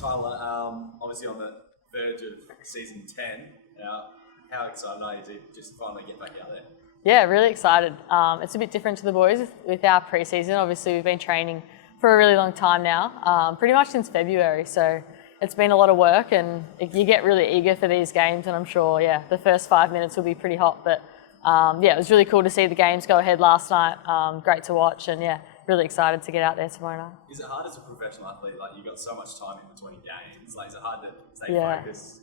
Tyla, obviously on the verge of season 10 now, how excited are you to just finally get back out there? Yeah, really excited. It's a bit different to the boys with our pre-season. Obviously, we've been training for a really long time now, pretty much since February. So it's been a lot of work, and you get really eager for these games. And I'm sure, the first 5 minutes will be pretty hot. But it was really cool to see the games go ahead last night. Great to watch, and really excited to get out there tomorrow night. Is it hard as a professional athlete? Like, you've got so much time in between games. Like, is it hard to stay focused?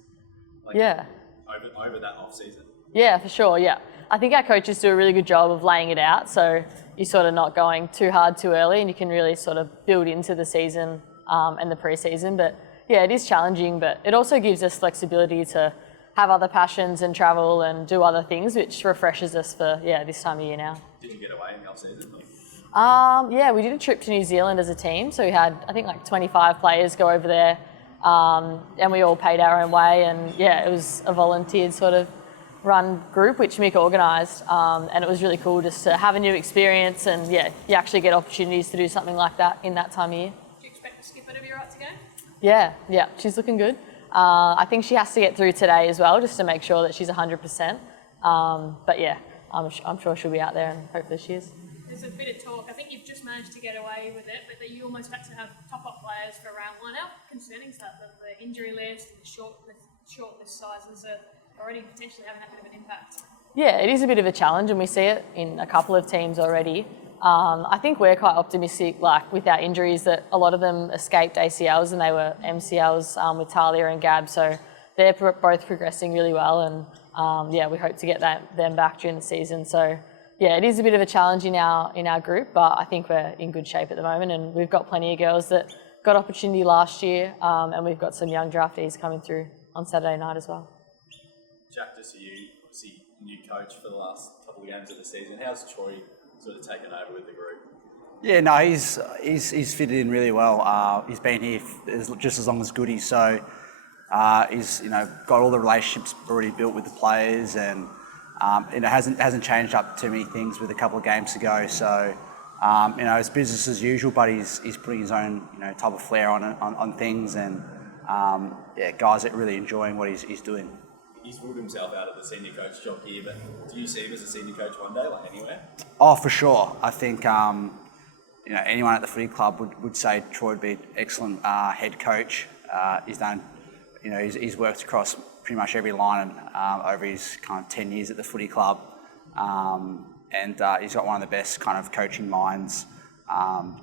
Over that off season. Yeah, for sure. Yeah, I think our coaches do a really good job of laying it out, so you're sort of not going too hard too early, and you can really sort of build into the season and the pre-season. But it is challenging, but it also gives us flexibility to have other passions and travel and do other things, which refreshes us for this time of year now. Did you get away in the off season? We did a trip to New Zealand as a team, so we had I think like 25 players go over there, and we all paid our own way, and it was a volunteered sort of run group which Mick organised, and it was really cool just to have a new experience, and you actually get opportunities to do something like that in that time of year. Do you expect to skip it to be right to go? Yeah, she's looking good. I think she has to get through today as well, just to make sure that she's 100%. I'm sure she'll be out there, and hopefully she is. There's a bit of talk. I think you've just managed to get away with it, but that you almost had to have top-up players for round one. How concerning is that the injury list and the short list sizes are already potentially having that bit of an impact? Yeah, it is a bit of a challenge, and we see it in a couple of teams already. I think we're quite optimistic, like with our injuries, that a lot of them escaped ACLs and they were MCLs with Tyla and Gab, so they're both progressing really well, and we hope to get them back during the season. So it is a bit of a challenge in our group, but I think we're in good shape at the moment, and we've got plenty of girls that got opportunity last year, and we've got some young draftees coming through on Saturday night as well. Jack, just to you, obviously new coach for the last couple of games of the season. How's Troy sort of taken over with the group? Yeah, no, he's fitted in really well. He's been here just as long as Goody, so he's got all the relationships already built with the players, and hasn't changed up too many things with a couple of games to go. So it's business as usual, but he's putting his own type of flair on things, and guys are really enjoying what he's doing. He's ruled himself out of the senior coach job here, but do you see him as a senior coach one day, like anywhere? Oh, for sure. I think anyone at the footy club would say Troy would be an excellent head coach. He's done, he's worked across pretty much every line over his kind of 10 years at the footy club, and he's got one of the best kind of coaching minds,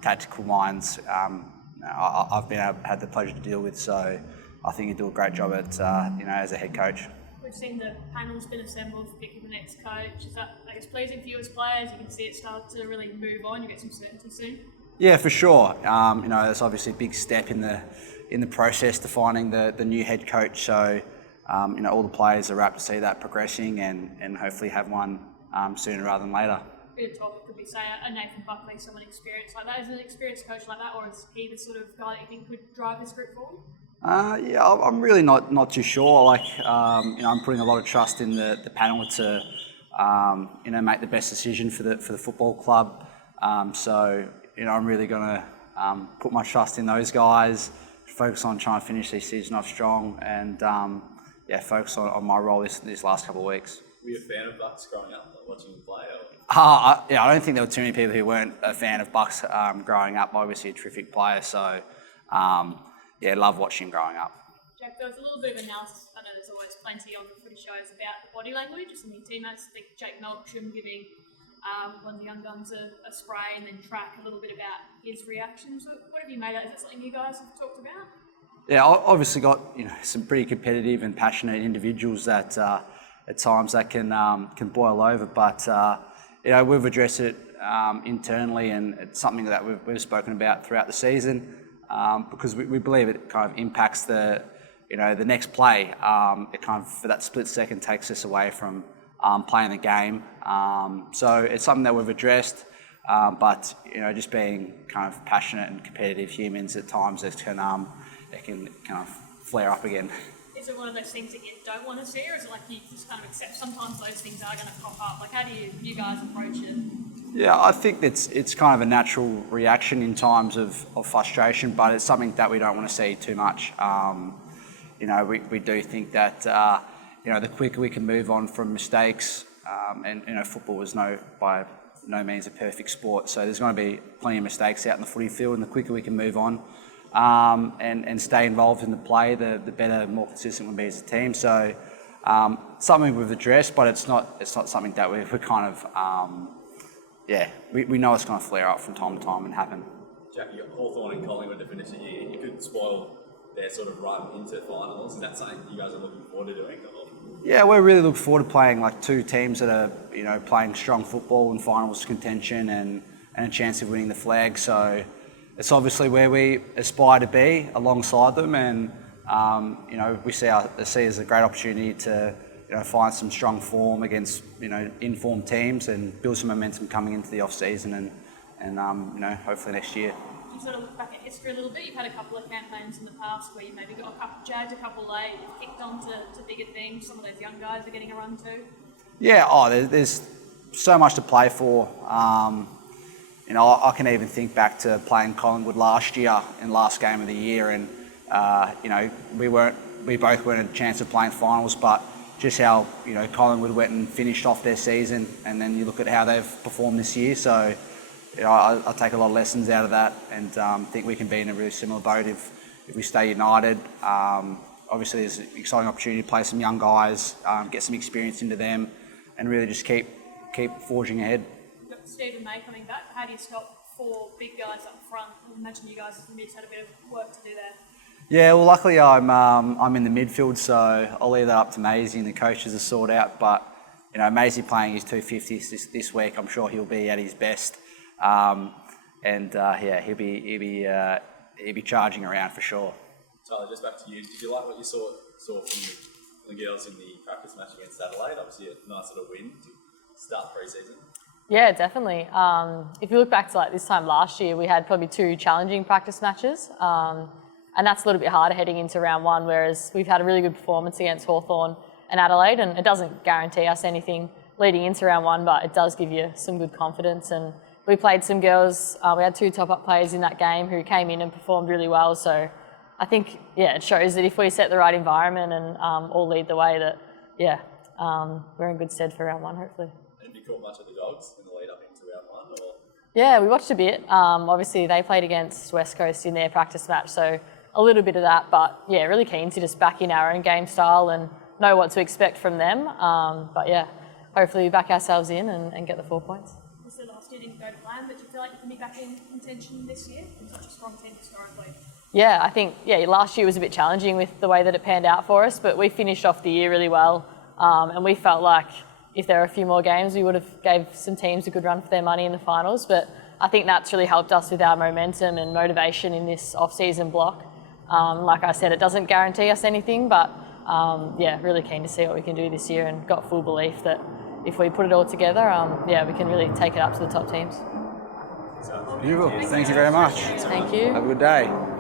tactical minds. I've had the pleasure to deal with, so I think he'd do a great job at as a head coach. We've seen the panel's been assembled for picking the next coach. Is that, I guess, pleasing for you as players? You can see it start to really move on. You get some certainty soon. Yeah, for sure. It's obviously a big step in the process to finding the new head coach. So, all the players are rapt to see that progressing and hopefully have one sooner rather than later. Bit of talk, could we say a Nathan Buckley, someone experienced like that? Is an experienced coach like that, or is he the sort of guy that you think could drive this group forward? I'm really not too sure. Like, I'm putting a lot of trust in the panel to, make the best decision for the football club. So, I'm really going to put my trust in those guys, focus on trying to finish this season off strong, and focus on my role this last couple of weeks. Were you a fan of Bucks growing up, like watching him play? I don't think there were too many people who weren't a fan of Bucks growing up. Obviously, a terrific player, so. Love watching him growing up. Jack, there was a little bit of analysis, I know there's always plenty on the footy shows about the body language of some of your teammates. I think Jake Melksham giving one of the young guns a spray and then track a little bit about his reactions. What have you made of that? Is that something you guys have talked about? Yeah, I obviously got some pretty competitive and passionate individuals that at times that can boil over, but we've addressed it internally, and it's something that we've spoken about throughout the season. Because we believe it kind of impacts the next play. It kind of, for that split second, takes us away from playing the game. So it's something that we've addressed, but just being kind of passionate and competitive humans at times, it can kind of flare up again. Is it one of those things that you don't want to see, or is it like you just kind of accept sometimes those things are going to pop up? Like, how do you guys approach it? Yeah, I think it's kind of a natural reaction in times of frustration, but it's something that we don't want to see too much. We do think that the quicker we can move on from mistakes, and football is by no means a perfect sport, so there's going to be plenty of mistakes out in the footy field, and the quicker we can move on and stay involved in the play, the better, more consistent we'll be as a team. So something we've addressed, but it's not something that we're kind of we know it's going to flare up from time to time and happen. Jack, you got Hawthorn and Collingwood to finish the year. You could spoil their sort of run into finals. Is that something you guys are looking forward to doing? Or? Yeah, we're really looking forward to playing like two teams that are playing strong football and finals contention and a chance of winning the flag. So it's obviously where we aspire to be alongside them, and we see it as a great opportunity to find some strong form against informed teams and build some momentum coming into the off season and hopefully next year. You sort of look back at history a little bit. You've had a couple of campaigns in the past where you maybe got a couple jagged, a couple late, kicked on to bigger things. Some of those young guys are getting a run too. Yeah, there's so much to play for. I can even think back to playing Collingwood last year in last game of the year, and we both weren't a chance of playing finals, but just how Collingwood went and finished off their season, and then you look at how they've performed this year. So I take a lot of lessons out of that, and think we can be in a really similar boat if we stay united. Obviously, there's an exciting opportunity to play some young guys, get some experience into them, and really just keep forging ahead. You've got Stephen May coming back. How do you stop 4 big guys up front? I imagine you guys in the midst had a bit of work to do there. Yeah, well, luckily I'm in the midfield, so I'll leave that up to Maisie and the coaches to sort out. But Maisie playing his 250s this week, I'm sure he'll be at his best, he'll be charging around for sure. Tyler, just back to you. Did you like what you saw from the girls in the practice match against Adelaide? Obviously, a nice little win to start pre-season. Yeah, definitely. If you look back to this time last year, we had probably 2 challenging practice matches. And that's a little bit harder heading into round 1, whereas we've had a really good performance against Hawthorn and Adelaide, and it doesn't guarantee us anything leading into round 1, but it does give you some good confidence. And we played some girls, we had 2 top-up players in that game who came in and performed really well. So I think, it shows that if we set the right environment and all lead the way, that, we're in good stead for round 1, hopefully. And have you caught much of the Dogs in the lead up into round 1? Or? Yeah, we watched a bit. Obviously, they played against West Coast in their practice match, so a little bit of that, but really keen to just back in our own game style and know what to expect from them. Hopefully we back ourselves in and get the 4 points. Obviously last year didn't go to plan, but do you feel like you can be back in contention this year? It's such a strong team historically. Yeah, I think last year was a bit challenging with the way that it panned out for us, but we finished off the year really well, and we felt like if there were a few more games, we would have gave some teams a good run for their money in the finals. But I think that's really helped us with our momentum and motivation in this off-season block. Like I said, it doesn't guarantee us anything, but really keen to see what we can do this year, and got full belief that if we put it all together, we can really take it up to the top teams. Beautiful. Thank you very much. Thank you. Have a good day.